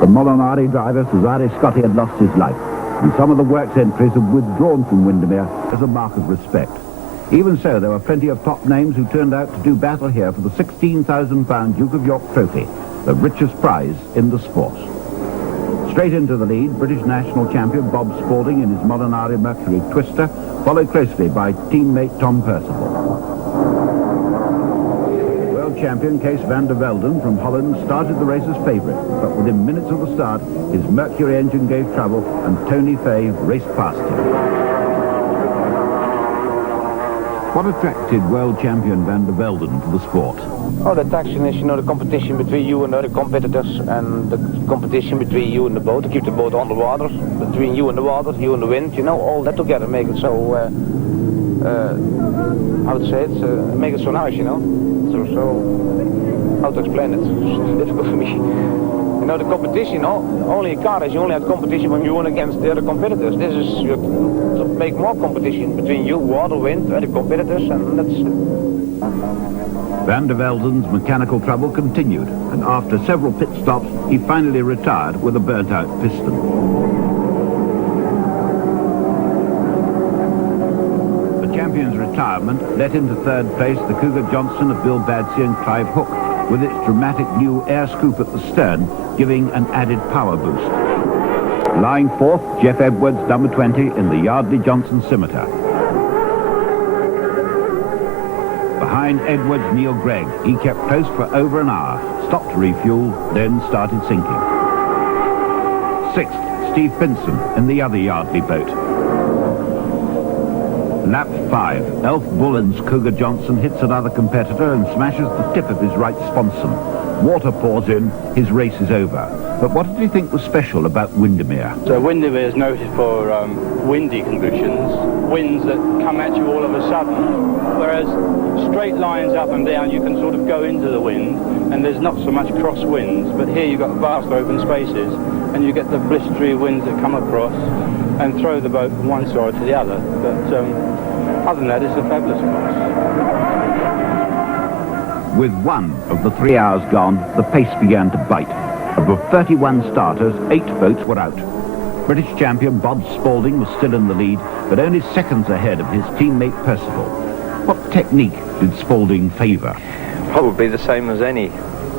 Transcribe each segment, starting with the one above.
The Molinari driver, Cesare Scotti, had lost his life, and some of the works entries have withdrawn from Windermere as a mark of respect. Even so, there were plenty of top names who turned out to do battle here for the £16,000 Duke of York trophy, the richest prize in the sport. Straight into the lead, British national champion Bob Spalding in his Molinari Mercury Twister, followed closely by teammate Tom Percival. World champion Kees van der Velden from Holland started the race as favourite, but within minutes of the start, his Mercury engine gave trouble and Tony Fay raced past him. What attracted world champion van der Velden to the sport? Oh, the attraction is, the competition between you and other competitors, and the competition between you and the boat, to keep the boat on the water, between you and the water, you and the wind, all that together make it so, how to say it, make it so nice, So, how to explain it? It's difficult for me. The competition, only in car race, you only have competition when you win against the other competitors. This is to make more competition between you, water, wind, other competitors, and that's... Van der Velden's mechanical trouble continued, and after several pit stops, he finally retired with a burnt-out piston. The champion's retirement let into third place the Cougar Johnson of Bill Badsey and Clive Hook, with its dramatic new air scoop at the stern, giving an added power boost. Lying fourth, Jeff Edwards, number 20, in the Yardley Johnson Scimitar. Behind Edwards, Neil Gregg. He kept close for over an hour, stopped to refuel, then started sinking. Sixth, Steve Pinson in the other Yardley boat. Lap 5, Elf Bullen's Cougar Johnson hits another competitor and smashes the tip of his right sponson. Water pours in, his race is over. But what did you think was special about Windermere? So Windermere is noted for windy conditions, winds that come at you all of a sudden, whereas straight lines up and down you can sort of go into the wind, and there's not so much cross winds, but here you've got vast open spaces, and you get the blistery winds that come across and throw the boat from one side to the other. But other than that, it's a fabulous course. With one of the 3 hours gone, the pace began to bite. Of 31 starters, 8 boats were out. British champion Bob Spalding was still in the lead, but only seconds ahead of his teammate Percival. What technique did Spalding favour? Probably the same as any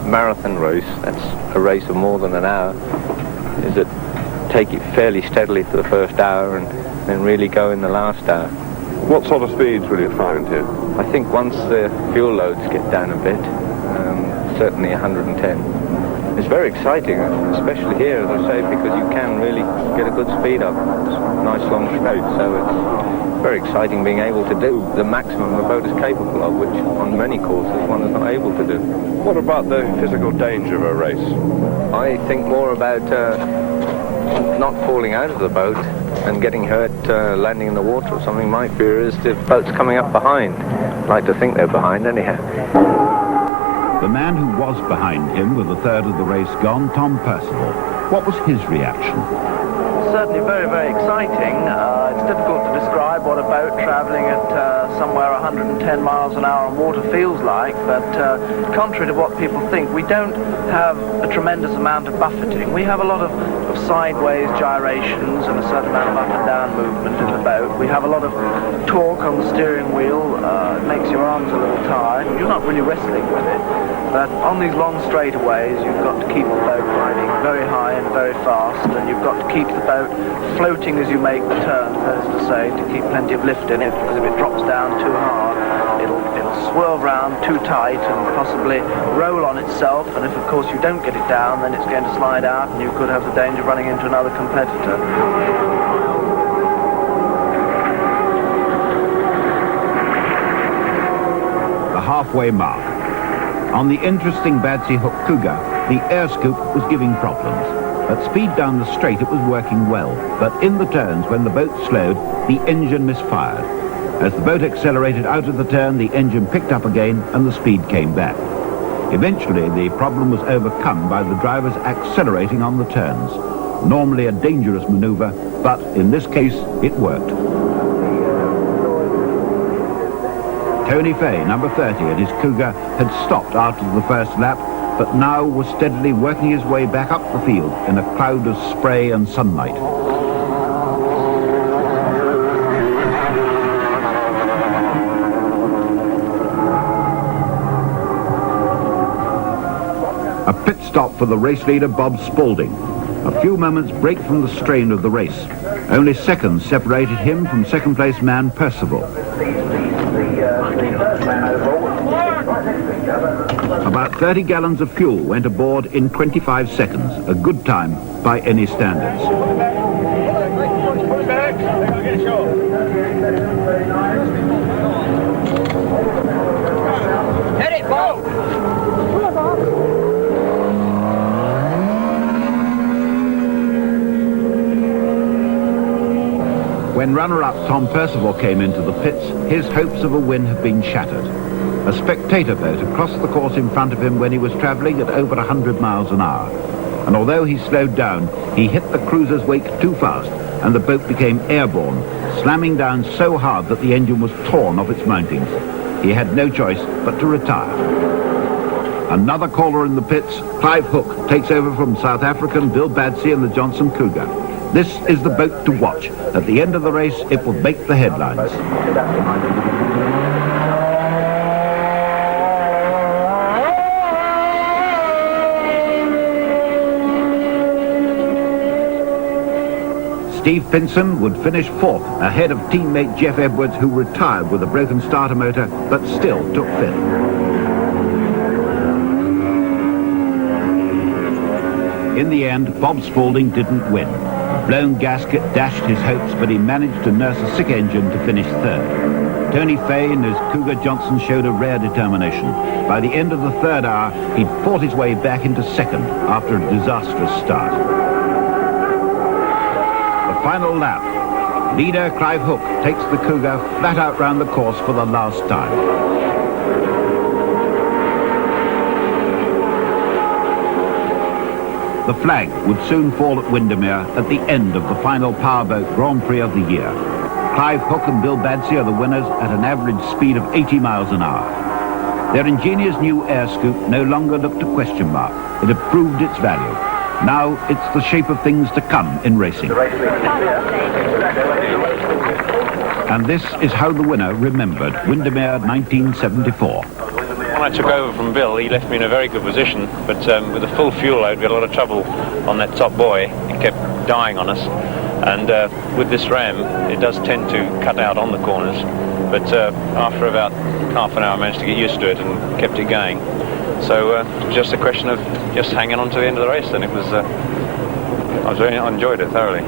marathon race. That's a race of more than an hour. Is that take it fairly steadily for the first hour and then really go in the last hour. What sort of speeds will you find here? I think once the fuel loads get down a bit, certainly 110. It's very exciting, especially here, as I say, because you can really get a good speed up. It's a nice long straight, so it's very exciting being able to do the maximum the boat is capable of, which on many courses one is not able to do. What about the physical danger of a race? I think more about not falling out of the boat and getting hurt landing in the water or something. My fear is the boats coming up behind. I like to think they're behind anyhow. The man who was behind him with a third of the race gone, Tom Percival. What was his reaction? Certainly very, very exciting. It's difficult to describe what a boat travelling at somewhere 110 miles an hour on water feels like, but contrary to what people think, we don't have a tremendous amount of buffeting. We have a lot of sideways gyrations and a certain amount of up and down movement in the boat. We have a lot of torque on the steering wheel. It makes your arms a little tired. You're not really wrestling with it, but on these long straightaways, you've got to keep the boat riding very high and very fast, and you've got to keep the boat floating as you make the turn, that is to say, to keep plenty of lift in it, because if it drops down too hard, it'll swirl round too tight and possibly roll on itself, and if of course you don't get it down, then it's going to slide out and you could have the danger of running into another competitor. The halfway mark. On the interesting Badsey Hook Cougar, the air scoop was giving problems. At speed down the straight, it was working well, but in the turns, when the boat slowed, the engine misfired. As the boat accelerated out of the turn, the engine picked up again and the speed came back. Eventually, the problem was overcome by the drivers accelerating on the turns. Normally a dangerous maneuver, but in this case, it worked. Tony Fay, number 30, and his Cougar had stopped after the first lap, but now was steadily working his way back up the field in a cloud of spray and sunlight. A pit stop for the race leader, Bob Spaulding. A few moments break from the strain of the race. Only seconds separated him from second-place man Percival. About 30 gallons of fuel went aboard in 25 seconds, a good time by any standards. Hit it, Bob! When runner-up Tom Percival came into the pits, his hopes of a win had been shattered. A spectator boat had crossed the course in front of him when he was travelling at over 100 miles an hour. And although he slowed down, he hit the cruiser's wake too fast, and the boat became airborne, slamming down so hard that the engine was torn off its mountings. He had no choice but to retire. Another caller in the pits, Clive Hook, takes over from South African Bill Badsey and the Johnson Cougar. This is the boat to watch. At the end of the race, it will make the headlines. Steve Pinson would finish fourth, ahead of teammate Jeff Edwards, who retired with a broken starter motor, but still took fifth. In the end, Bob Spaulding didn't win. A blown gasket dashed his hopes, but he managed to nurse a sick engine to finish third. Tony Fay and his Cougar Johnson showed a rare determination. By the end of the third hour, he'd fought his way back into second after a disastrous start. The final lap. Leader Clive Hook takes the Cougar flat out round the course for the last time. The flag would soon fall at Windermere at the end of the final Powerboat Grand Prix of the year. Clive Hook and Bill Badsey are the winners at an average speed of 80 miles an hour. Their ingenious new air scoop no longer looked a question mark. It had proved its value. Now it's the shape of things to come in racing. And this is how the winner remembered Windermere 1974. When I took over from Bill, he left me in a very good position, but with a full fuel load, we had a lot of trouble on that top buoy. It kept dying on us, and with this ram, it does tend to cut out on the corners, but after about half an hour, I managed to get used to it and kept it going. So it was just a question of just hanging on to the end of the race, and it was, I enjoyed it thoroughly.